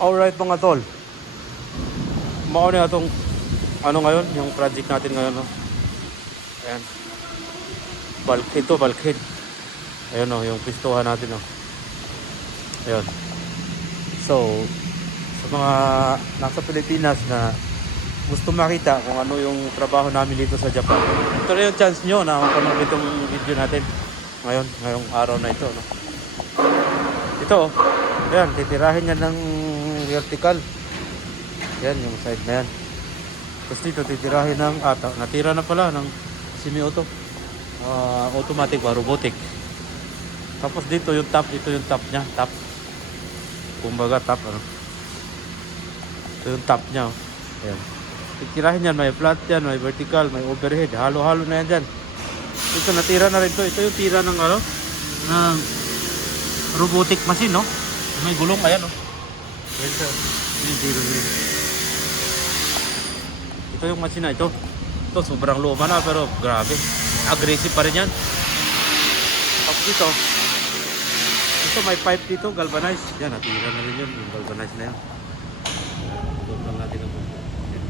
Alright mga tol. Mauna na itong ano ngayon, yung project natin ngayon, no? Ayan. Bulkhead to, bulkhead. Ayan, no, yung pistuhan natin, no? Ayan. So, sa mga nasa Pilipinas na gusto makita kung ano yung trabaho namin dito sa Japan, ito na yung chance nyo na mapanood itong video natin ngayong araw na ito, no? Ito, ayan, titirahin yan ng vertical. Yan, yung side na yan. Tapos dito titirahin ng natira na pala ng semi-auto, automatic ba, robotic. Tapos dito yung top, ito yung top nya, top, kumbaga top, ano, ito yung top nya, oh. Ayan, titirahin yan, may flat yan, may vertical, may overhead, halo-halo na yan dyan. Ito natira na rin to, ito yung tira ng ano, ng robotic machine, no? May gulong, ayan, no? Ayan siya, yung tira rin. Ito yung machine na ito. Ito sobrang luma na pero grabe. Aggressive pa rin yan. Tapos dito. Ito may pipe dito, galvanized. Yan, natira na rin yun. Yung galvanized na yan. Ito lang natin ang yan.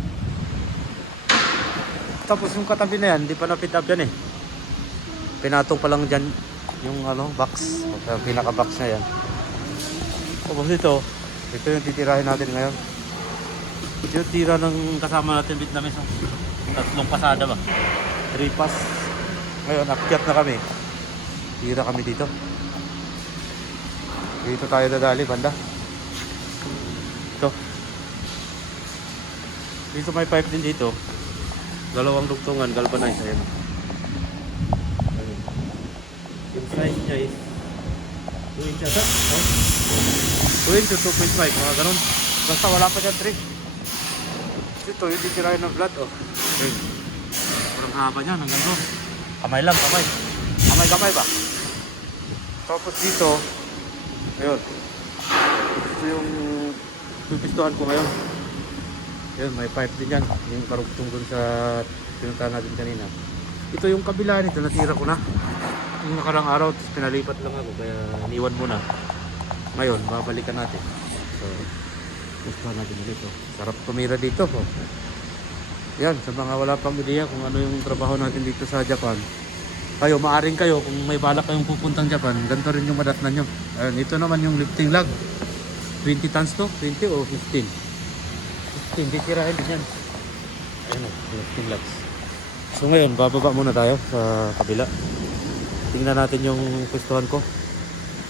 Tapos yung katabi na yan, hindi pa na-fit up yan eh. Pinatong pa lang dyan yung ano, box. Yung pinaka-box na yan. Tapos ito yung titirahin natin ngayon. Yung tira ng kasama natin Vietnamese, tatlong pasada ba? 3 pass. Ngayon, akyat na kami. Tira kami dito. Dito tayo dadali, banda. Ito. Dito may pipe din dito. Dalawang dugtungan, galvanized. Ayan. Yung size niya is 2 inches ata. 2 inches, 2.5. Mga ganun. Basta wala pa dyan 3. Ito yung titirahin ng flat, oh. Okay. Parang haba niya, hanggang doon. Kamay lang, kamay. Kamay ba? Tapos dito, ayun. Ito yung pipistuhan ko ngayon. Ayun, may pipe din yan. Yung karugtong dun sa pinuntahan natin kanina. Ito yung kabila nito, natira ko na. Yung nakarang araw, tapos pinalipat lang ako, kaya iniwan muna. Ngayon, babalikan natin. So, gusto natin ulit, oh. Sarap tumira dito, oh. Yan, sa mga wala pang ideya kung ano yung trabaho natin dito sa Japan, kayo, maaring kayo kung may balak kayong pupuntang Japan, ganito rin yung madatnan nyo. Ayun, ito naman yung lifting log. 20 tons to? 20 o 15? 15, titirahin din yan. Ayun, oh, lifting logs. So ngayon, bababa muna tayo sa kabila. Tingnan natin yung pwestuhan ko.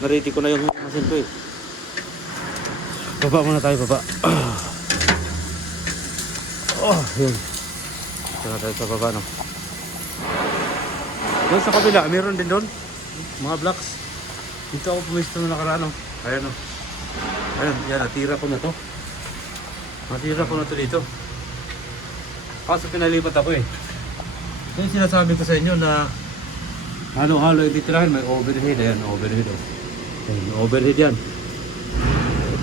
Naready ko na yung machine ko, eh. Baba muna tayo, baba. Oh, yun. Ito na tayo sa baba, no? Doon sa kabila, meron din doon mga blocks. Dito ako pumisto na nakaraan, no? Ayan, no? Ayan, yan, natira ko na to. Natira ko na to dito. Kaso pinalipat ako, eh. Yung sinasabi ko sa inyo na halo-halo yung titirahin, may overhead. Ayan, overhead, oh. Ayan, overhead yan.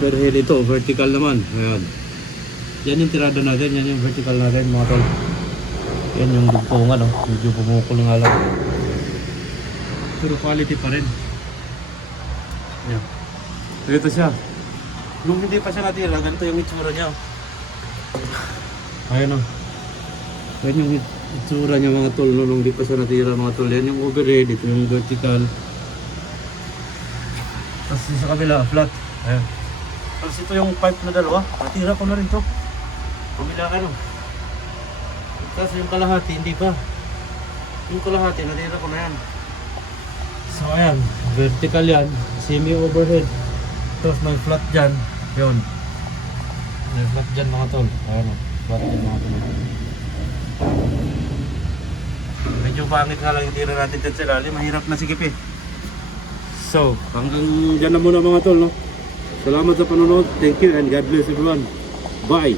Overhead ito, vertical naman. Ayan. Yan yung tirada natin, yan yung vertical natin, mga tol. Yan yung dugtungan, oh. Medyo pumukul nga lang. Pero quality pa rin. Ayan. So ito siya. Nung hindi pa siya natira, ganito yung itsura niya, oh. Ayan, oh. Yan yung itsura niya, mga tol, no? Nung hindi pa siya natira, mga tol. Yan yung overhead, ito yung vertical. Tapos sa kabila, flat. Ayan. Tapos ito yung pipe na dalawa, natira ko na rin to. Bumila ka, no? Tapos yung kalahati, hindi pa. Yung kalahati, natira ko na yan. So ayan, vertical yan, semi-overhead. Tapos may flat dyan, yun. May flat dyan, mga tol. Ayan, flat dyan, mga tol. Medyo pangit nga lang yung tira natin dyan sa ilalim, mahirap na sikip, eh. So, hanggang dyan na muna, mga tol, no? Salamat sa panonood. Thank you and God bless everyone. Bye!